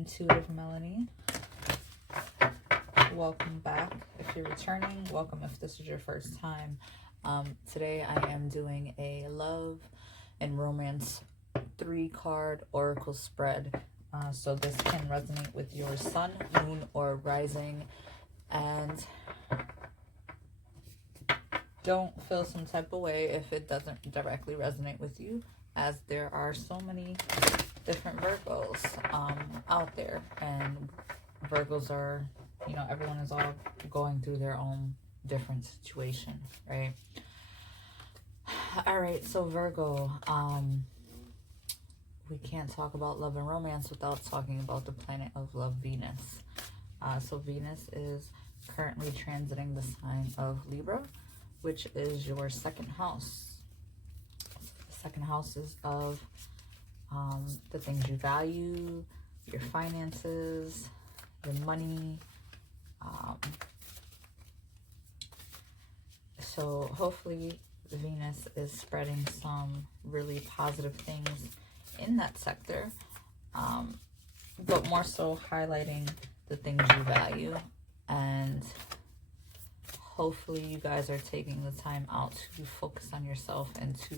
Intuitive Melanie. Welcome back. If you're returning, welcome if this is your first time. Today I am doing a love and romance 3-card oracle spread. So this can resonate with your sun, moon, or rising. And don't feel some type of way if it doesn't directly resonate with you, as there are so many different Virgos out there, and Virgos are, you know, everyone is all going through their own different situation, right? All right, so Virgo, we can't talk about love and romance without talking about the planet of love, Venus. So Venus is currently transiting the sign of Libra, which is your second house. The second house is of the things you value, your finances, your money. So hopefully Venus is spreading some really positive things in that sector, but more so highlighting the things you value. And hopefully you guys are taking the time out to focus on yourself and to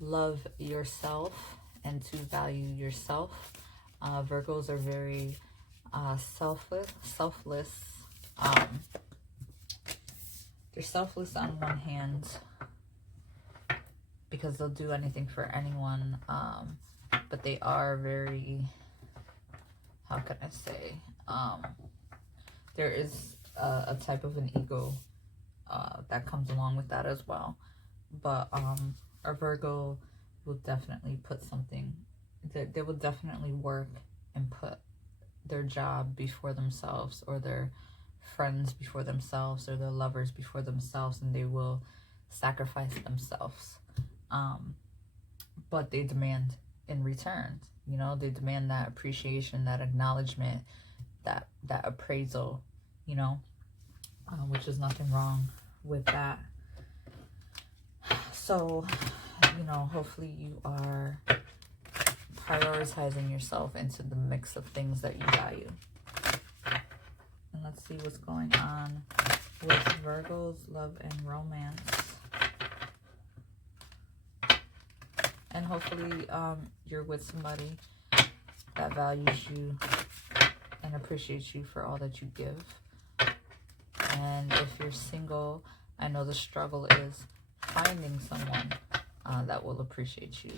love yourself and to value yourself. Virgos are very selfless. They're selfless on one hand because they'll do anything for anyone, but they are very, how can I say, there is a type of an ego that comes along with that as well. But a Virgo will definitely put something, they will definitely work and put their job before themselves, or their friends before themselves, or their lovers before themselves, and they will sacrifice themselves. But they demand in return, you know, they demand that appreciation, that acknowledgement, that appraisal, you know, which is nothing wrong with that. So, you know, hopefully you are prioritizing yourself into the mix of things that you value. And let's see what's going on with Virgo's love and romance. And hopefully you're with somebody that values you and appreciates you for all that you give. And if you're single, I know the struggle is finding someone that will appreciate you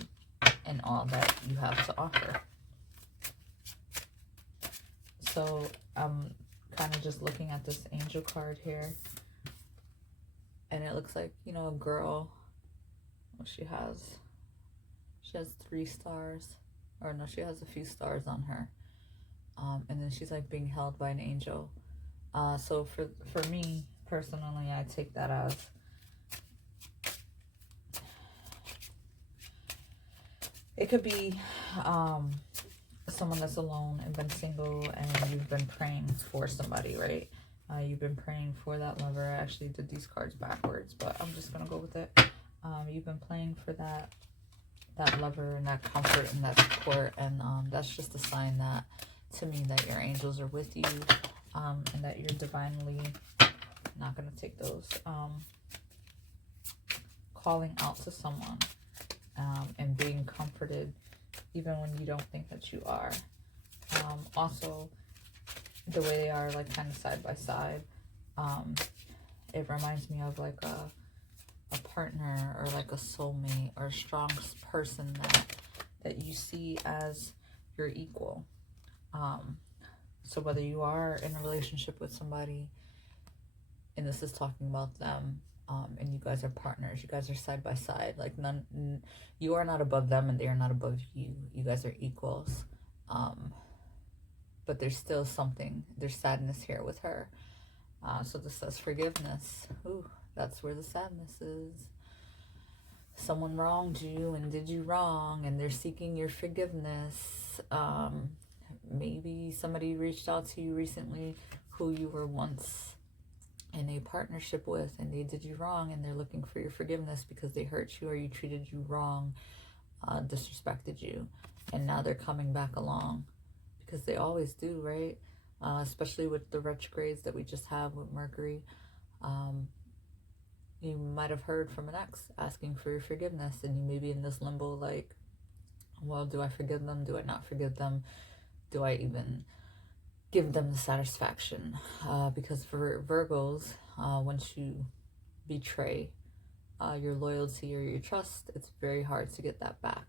and all that you have to offer. So I'm kind of just looking at this angel card here, and it looks like, you know, a girl, well, she has 3 stars, or no, she has a few stars on her, and then she's like being held by an angel. So for me personally, I take that as it could be someone that's alone and been single, and you've been praying for somebody, right? You've been praying for that lover. I actually did these cards backwards, but I'm just gonna go with it. You've been praying for that lover and that comfort and that support, and that's just a sign that, to me, that your angels are with you, and that you're divinely, not gonna take those, calling out to someone, and being comforted even when you don't think that you are. Also, the way they are, like, kind of side by side, it reminds me of like a partner, or like a soulmate, or a strong person that you see as your equal. So whether you are in a relationship with somebody, and this is talking about them, and you guys are partners, you guys are side by side, like you are not above them and they are not above you. You guys are equals. But there's still something, there's sadness here with her. So this says forgiveness. Ooh, that's where the sadness is. Someone wronged you and did you wrong, and they're seeking your forgiveness. Maybe somebody reached out to you recently who you were once in a partnership with, and they did you wrong, and they're looking for your forgiveness because they hurt you, or you treated you wrong, disrespected you, and now they're coming back along because they always do, right? Especially with the retrogrades that we just have with Mercury. You might have heard from an ex asking for your forgiveness, and you may be in this limbo like, well, do I forgive them? Do I not forgive them? Do I even give them the satisfaction? Because for Virgos, once you betray your loyalty or your trust, it's very hard to get that back.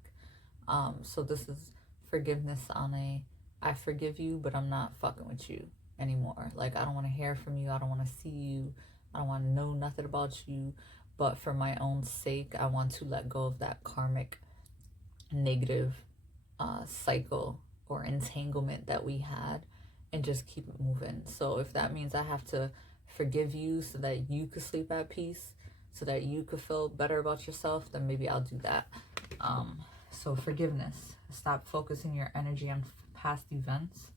So this is forgiveness on a, I forgive you, but I'm not fucking with you anymore. Like, I don't want to hear from you. I don't want to see you. I don't want to know nothing about you. But for my own sake, I want to let go of that karmic negative cycle or entanglement that we had and just keep it moving. So if that means I have to forgive you so that you could sleep at peace, so that you could feel better about yourself, then maybe I'll do that. So forgiveness. Stop focusing your energy on past events,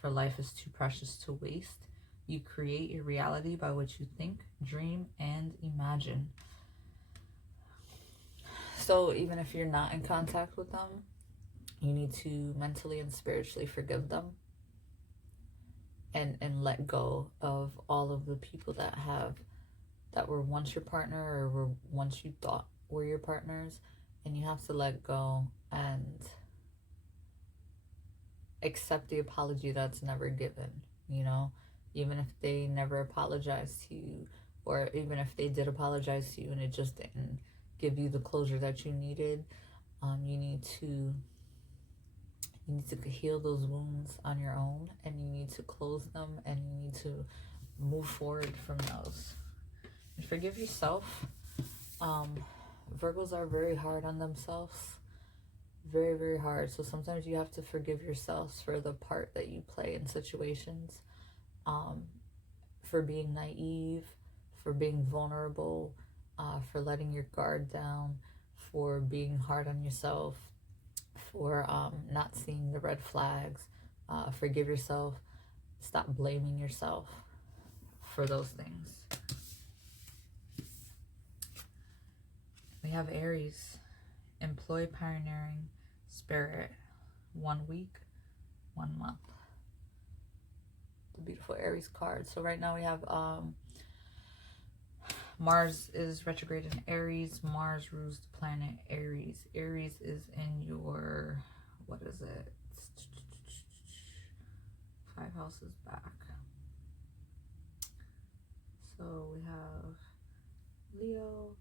for life is too precious to waste. You create your reality by what you think, dream, and imagine. So even if you're not in contact with them, you need to mentally and spiritually forgive them and let go of all of the people that were once your partner or were once you thought were your partners. And you have to let go and accept the apology that's never given, you know? Even if they never apologized to you, or even if they did apologize to you and it just didn't give you the closure that you needed, you need to heal those wounds on your own, and you need to close them, and you need to move forward from those. And forgive yourself. Virgos are very hard on themselves. Very, very hard. So sometimes you have to forgive yourselves for the part that you play in situations. For being naive, for being vulnerable, for letting your guard down, for being hard on yourself, for not seeing the red flags. Forgive yourself. Stop blaming yourself for those things. We have Aries. Employ pioneering spirit. 1 week, 1 month. The beautiful Aries card. So right now we have Mars is retrograde in Aries. Mars rules the planet Aries. Aries is in your, what is it? 5 houses back. So we have Leo,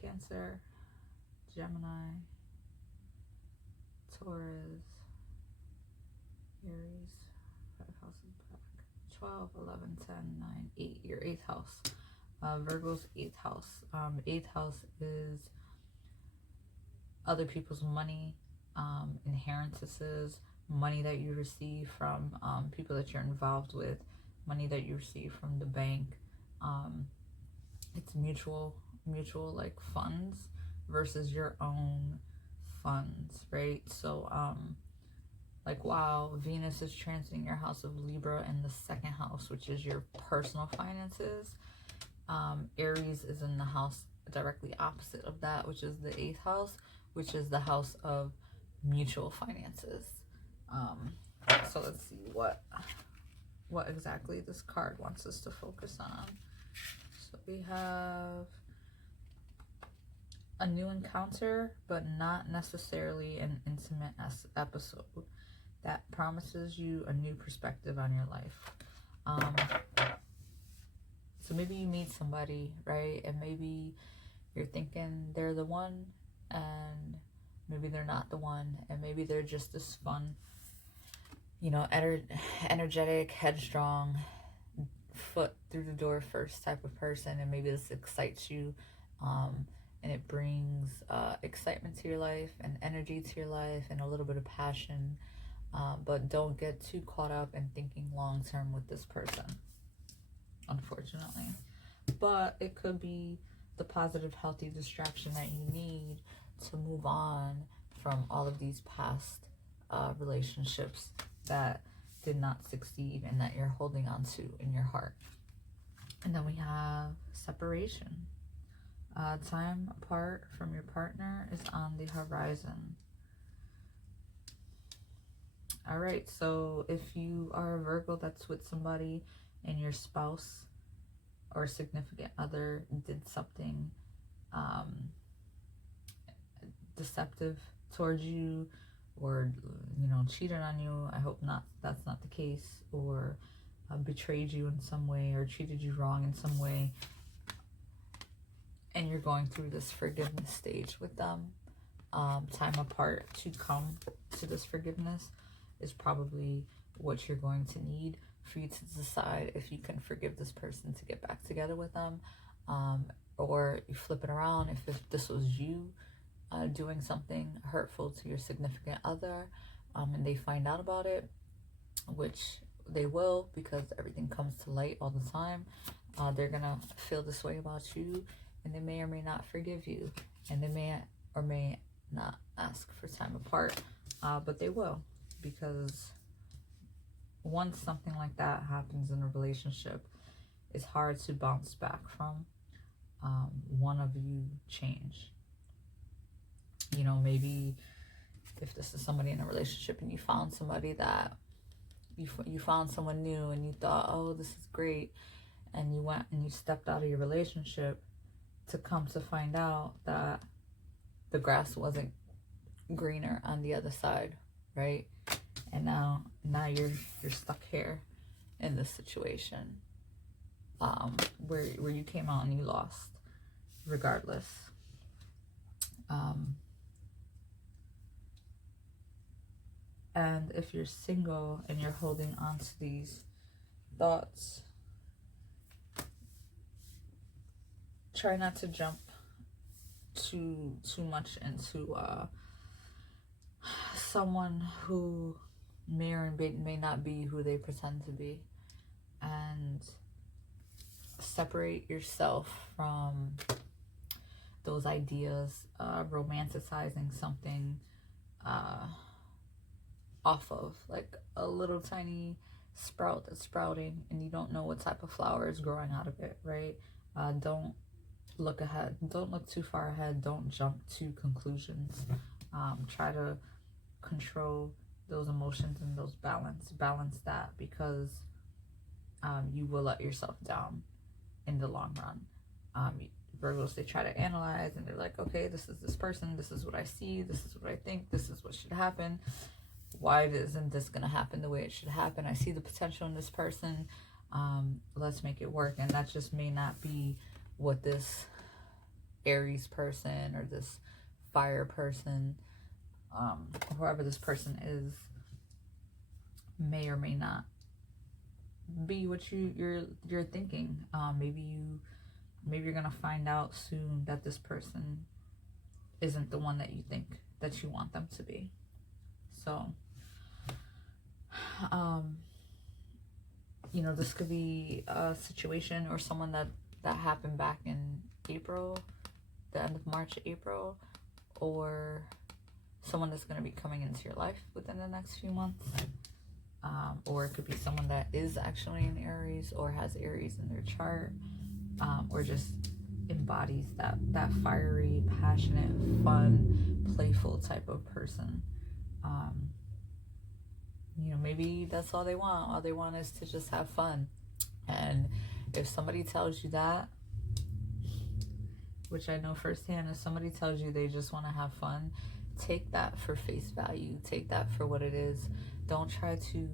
Cancer, Gemini, Taurus, Aries, 5 houses back. 12, 11, 10, 9, 8. Your 8th house. Virgo's 8th house. 8th house is other people's money, inheritances, money that you receive from people that you're involved with, money that you receive from the bank. It's mutual like funds versus your own funds, right? So like, wow, Venus is transiting your house of Libra in the 2nd house, which is your personal finances. Aries is in the house directly opposite of that, which is the 8th house, which is the house of mutual finances. So let's see what exactly this card wants us to focus on. So we have a new encounter, but not necessarily an intimate episode that promises you a new perspective on your life. So maybe you meet somebody, right? And maybe you're thinking they're the one, and maybe they're not the one, and maybe they're just this fun, you know, energetic, headstrong, foot through the door first type of person, and maybe this excites you, and it brings excitement to your life and energy to your life and a little bit of passion, but don't get too caught up in thinking long term with this person, unfortunately. But it could be the positive, healthy distraction that you need to move on from all of these past relationships that did not succeed and that you're holding on to in your heart. And then we have separation. Time apart from your partner is on the horizon. All right, so if you are a Virgo that's with somebody and your spouse or significant other did something deceptive towards you, or cheated on you, I hope not, that's not the case, or betrayed you in some way, or treated you wrong in some way, and you're going through this forgiveness stage with them, time apart to come to this forgiveness is probably what you're going to need for you to decide if you can forgive this person to get back together with them, or you flip it around. If this was you doing something hurtful to your significant other, and they find out about it, which they will, because everything comes to light all the time, they're gonna feel this way about you, and they may or may not forgive you, and they may or may not ask for time apart, but they will, because once something like that happens in a relationship, it's hard to bounce back from. One of you change. Maybe if this is somebody in a relationship and you found somebody that you found someone new and you thought, oh, this is great, and you went and you stepped out of your relationship to come to find out that the grass wasn't greener on the other side, right? And now you're stuck here in this situation, where you came out and you lost regardless. And if you're single and you're holding on to these thoughts, try not to jump too much into someone who may or may not be who they pretend to be, and separate yourself from those ideas, romanticizing something off of like a little tiny sprout that's sprouting and you don't know what type of flower is growing out of it, right? Don't look ahead, don't look too far ahead, don't jump to conclusions. Try to control those emotions and those balance that, because you will let yourself down in the long run. Virgos, they try to analyze and they're like, okay, this is this person, this is what I see, this is what I think, this is what should happen. Why isn't this gonna happen the way it should happen? I see the potential in this person. Let's make it work. And that just may not be what this Aries person or this fire person, whoever this person is, may or may not be what you're thinking. Maybe you're gonna find out soon that this person isn't the one that you think that you want them to be. So, this could be a situation or someone that happened back in April, the end of March, April, or someone that's going to be coming into your life within the next few months. Or it could be someone that is actually in Aries or has Aries in their chart, or just embodies that fiery, passionate, fun, playful type of person. Maybe that's all they want. All they want is to just have fun. And if somebody tells you that, which I know firsthand, if somebody tells you they just want to have fun, take that for face value. Take that for what it is. Don't try to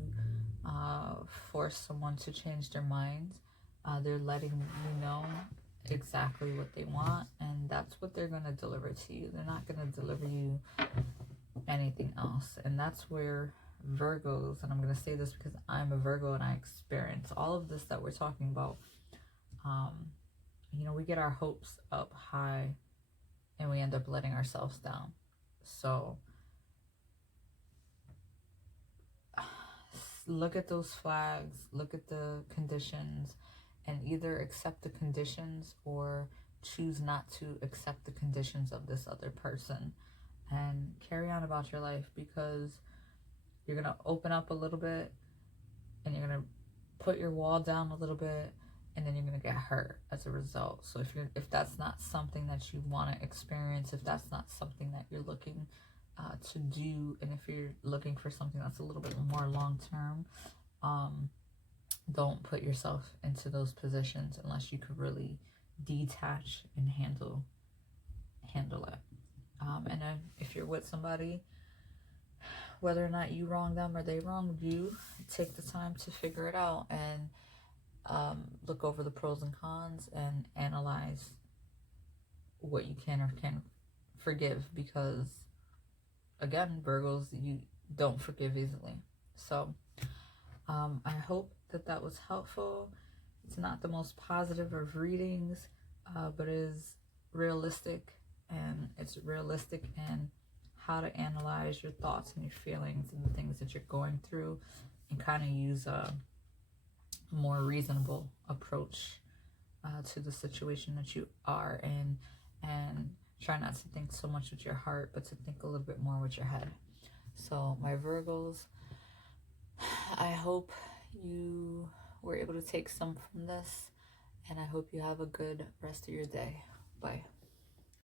force someone to change their minds. They're letting you know exactly what they want, and that's what they're going to deliver to you. They're not going to deliver you anything else. And that's where Virgos, and I'm going to say this because I'm a Virgo and I experience all of this that we're talking about, we get our hopes up high and we end up letting ourselves down. So look at those flags, look at the conditions, and either accept the conditions or choose not to accept the conditions of this other person, and carry on about your life, because you're going to open up a little bit and you're going to put your wall down a little bit, and then you're going to get hurt as a result. So if that's not something that you want to experience, if that's not something that you're looking to do, and if you're looking for something that's a little bit more long-term, don't put yourself into those positions unless you could really detach and handle it. And then if you're with somebody, whether or not you wrong them or they wronged you, take the time to figure it out and look over the pros and cons and analyze what you can or can't forgive, because again, Virgos, you don't forgive easily. So I hope that was helpful. It's not the most positive of readings, but it is realistic, and it's realistic in how to analyze your thoughts and your feelings and the things that you're going through, and kind of use a more reasonable approach to the situation that you are in, and try not to think so much with your heart, but to think a little bit more with your head. So my Virgos, I hope you were able to take some from this, and I hope you have a good rest of your day. Bye.